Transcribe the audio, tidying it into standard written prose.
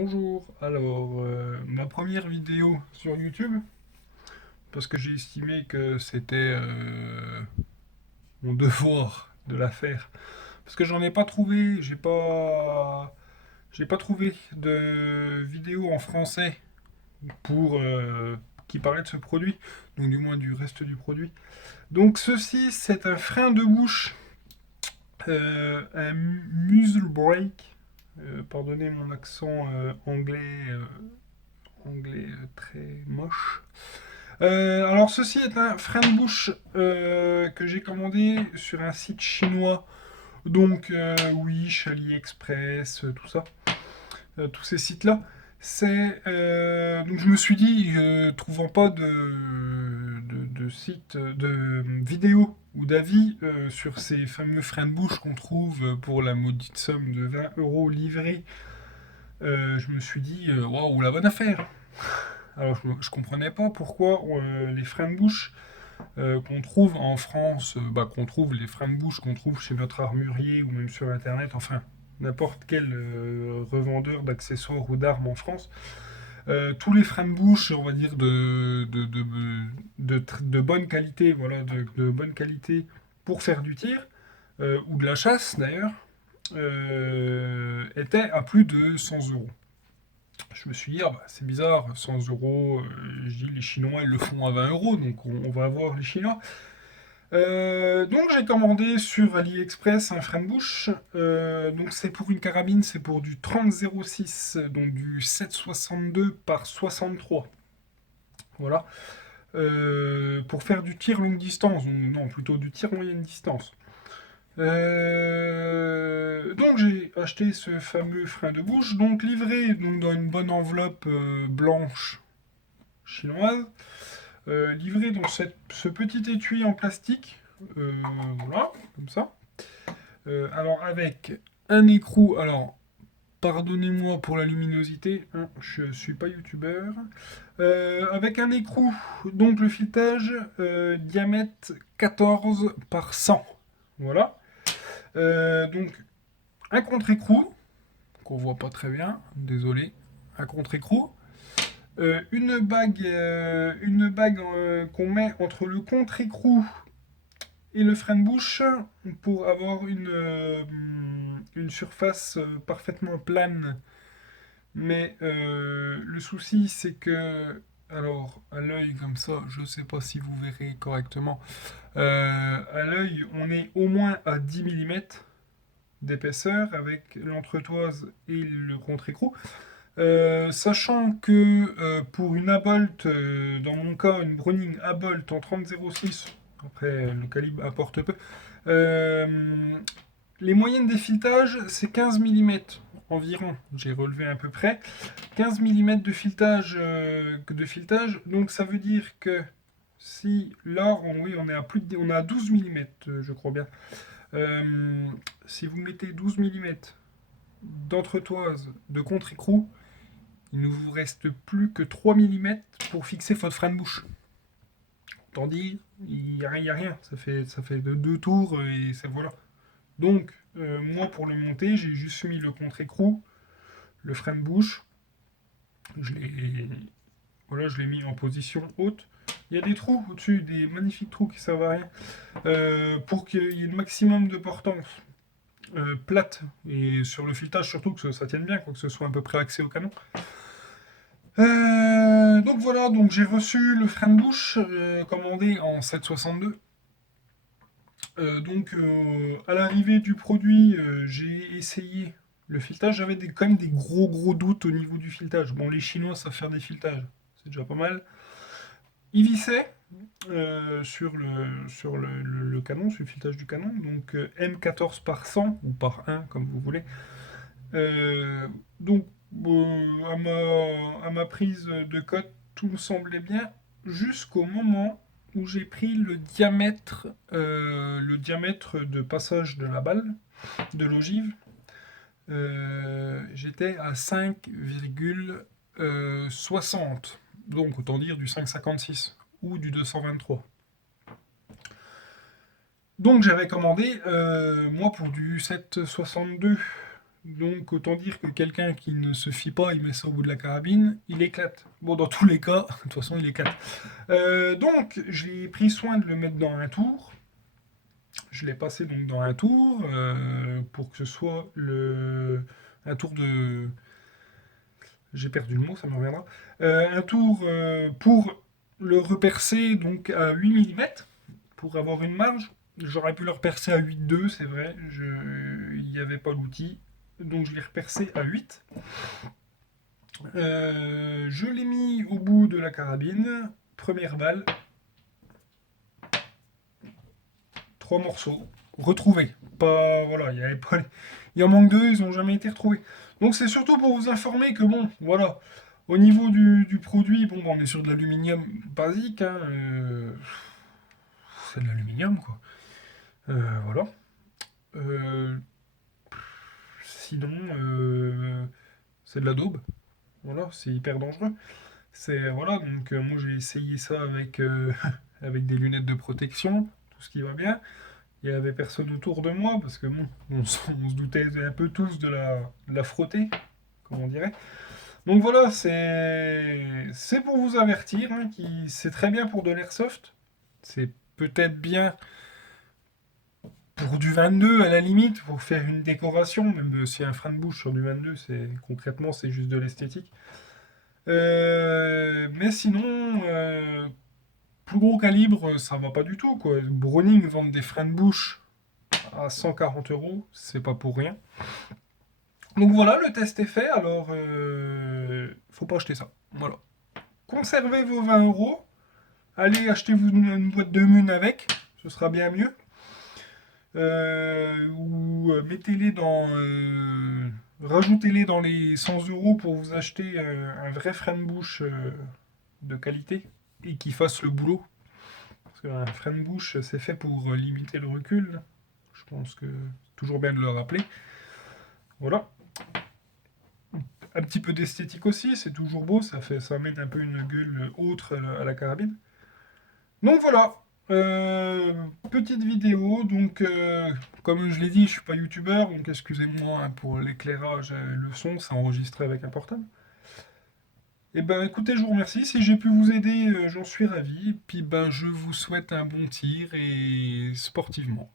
Bonjour, alors ma première vidéo sur YouTube, parce que j'ai estimé que c'était mon devoir de la faire, parce que j'en ai pas trouvé, j'ai pas trouvé de vidéo en français pour qui parlait de ce produit, donc du moins du reste du produit. Donc ceci, c'est un frein de bouche, un muzzle brake. Pardonnez mon accent anglais très moche. Alors ceci est un frein de bouche que j'ai commandé sur un site chinois. Donc Wish, AliExpress, tout ça, tous ces sites-là. Donc je me suis dit, trouvant pas de site, de vidéos ou d'avis sur ces fameux freins de bouche qu'on trouve pour la maudite somme de 20 euros livrés, je me suis dit, waouh, la bonne affaire. Alors je comprenais pas pourquoi les freins de bouche qu'on trouve en France, qu'on trouve les freins de bouche qu'on trouve chez notre armurier ou même sur internet, enfin n'importe quel revendeur d'accessoires ou d'armes en France, tous les freins de bouche, on va dire de bonne qualité, voilà, de bonne qualité pour faire du tir ou de la chasse d'ailleurs, étaient à plus de 100 euros. Je me suis dit, ah bah, c'est bizarre, 100 euros, je dis les Chinois ils le font à 20 euros, donc on va voir les Chinois. Donc j'ai commandé sur AliExpress un frein de bouche. Donc c'est pour une carabine, c'est pour du 30-06, donc du 7,62 par 63. Voilà. Pour faire du tir longue distance, ou non, plutôt du tir moyenne distance. Donc j'ai acheté ce fameux frein de bouche, donc livré donc, dans une bonne enveloppe blanche chinoise, livré dans ce petit étui en plastique, voilà, comme ça. Alors avec un écrou, alors pardonnez-moi pour la luminosité, hein, je suis pas youtubeur, avec un écrou, donc le filetage diamètre 14 par 100, voilà. Donc un contre-écrou, qu'on voit pas très bien, désolé, un contre-écrou, une bague qu'on met entre le contre-écrou et le frein de bouche pour avoir une surface parfaitement plane. Mais le souci, c'est que, alors, à l'œil comme ça, je ne sais pas si vous verrez correctement, à l'œil, on est au moins à 10 mm d'épaisseur avec l'entretoise et le contre-écrou. Sachant que pour une Abolt, dans mon cas, une Browning Abolt en 30-06, après le calibre importe peu, euh, les moyennes des filetages, c'est 15 mm environ. J'ai relevé à peu près 15 mm de filetage. Donc ça veut dire que si là, oui, on est à plus on est à 12 mm, je crois bien. Euh, Si vous mettez 12 mm d'entretoise de contre-écrou, il ne vous reste plus que 3 mm pour fixer votre frein de bouche. Tandis, il n'y a rien. Ça fait deux tours et ça voilà. Donc, moi pour le monter, j'ai juste mis le contre-écrou, le frein de bouche. Je l'ai voilà, je l'ai mis en position haute. Il y a des trous au-dessus, des magnifiques trous qui servent à rien. Pour qu'il y ait le maximum de portance plate et sur le filetage surtout que ça tienne bien, quoi, que ce soit à peu près axé au canon. Donc voilà, donc j'ai reçu le frein de bouche commandé en 7,62. Donc à l'arrivée du produit, j'ai essayé le filetage. J'avais quand même des gros doutes au niveau du filetage. Bon, les Chinois savent faire des filetages, c'est déjà pas mal. Ils vissaient sur le canon, sur le filetage du canon, donc M14 par 100 ou par 1 comme vous voulez. Donc à ma prise de cote, tout me semblait bien jusqu'au moment où j'ai pris le diamètre de passage de la balle, de l'ogive. J'étais à 5,60. Donc autant dire du 5,56 ou du 223. Donc j'avais commandé, moi pour du 7,62, Donc autant dire que quelqu'un qui ne se fie pas, il met ça au bout de la carabine, il éclate. Bon, dans tous les cas, de toute façon, il éclate. Donc j'ai pris soin de le mettre dans un tour. Je l'ai passé donc dans un tour pour que ce soit un tour de... J'ai perdu le mot, ça me reviendra. Un tour pour le repercer donc à 8 mm pour avoir une marge. J'aurais pu le repercer à 8,2, c'est vrai. Il n'y avait pas l'outil. Donc je l'ai repercé à 8. Je l'ai mis au bout de la carabine. Première balle. 3 morceaux. Retrouvés. Pas, voilà, il y avait pas... Il en manque 2, ils n'ont jamais été retrouvés. Donc c'est surtout pour vous informer que bon, voilà. Au niveau du produit, bon, on est sur de l'aluminium basique. Hein, c'est de l'aluminium, quoi. Voilà. Euh, Sinon, c'est de la daube. Voilà, c'est hyper dangereux. C'est voilà, donc moi j'ai essayé ça avec avec des lunettes de protection, tout ce qui va bien. Il y avait personne autour de moi parce que bon, on se doutait un peu tous de la frotter, comme on dirait. Donc voilà, c'est pour vous avertir, hein, c'est très bien pour de l'airsoft. C'est peut-être bien pour du 22 à la limite, pour faire une décoration, même si un frein de bouche sur du 22, c'est concrètement c'est juste de l'esthétique. Mais sinon, plus gros calibre, ça va pas du tout, quoi. Browning vend des freins de bouche à 140 euros, c'est pas pour rien. Donc voilà, le test est fait, alors faut pas acheter ça. Voilà. Conservez vos 20 euros, allez achetez-vous une boîte de mun avec, ce sera bien mieux. Ou mettez-les dans. Rajoutez-les dans les 100 euros pour vous acheter un vrai frein de bouche de qualité et qui fasse le boulot. Parce qu'un frein de bouche, c'est fait pour limiter le recul. Je pense que c'est toujours bien de le rappeler. Voilà. Un petit peu d'esthétique aussi, c'est toujours beau, ça amène un peu une gueule autre à la carabine. Donc voilà, euh, petite vidéo, donc comme je l'ai dit, je suis pas youtubeur, donc excusez-moi hein, pour l'éclairage, le son, c'est enregistré avec un portable. Et ben écoutez, je vous remercie, si j'ai pu vous aider, j'en suis ravi, puis ben je vous souhaite un bon tir et sportivement.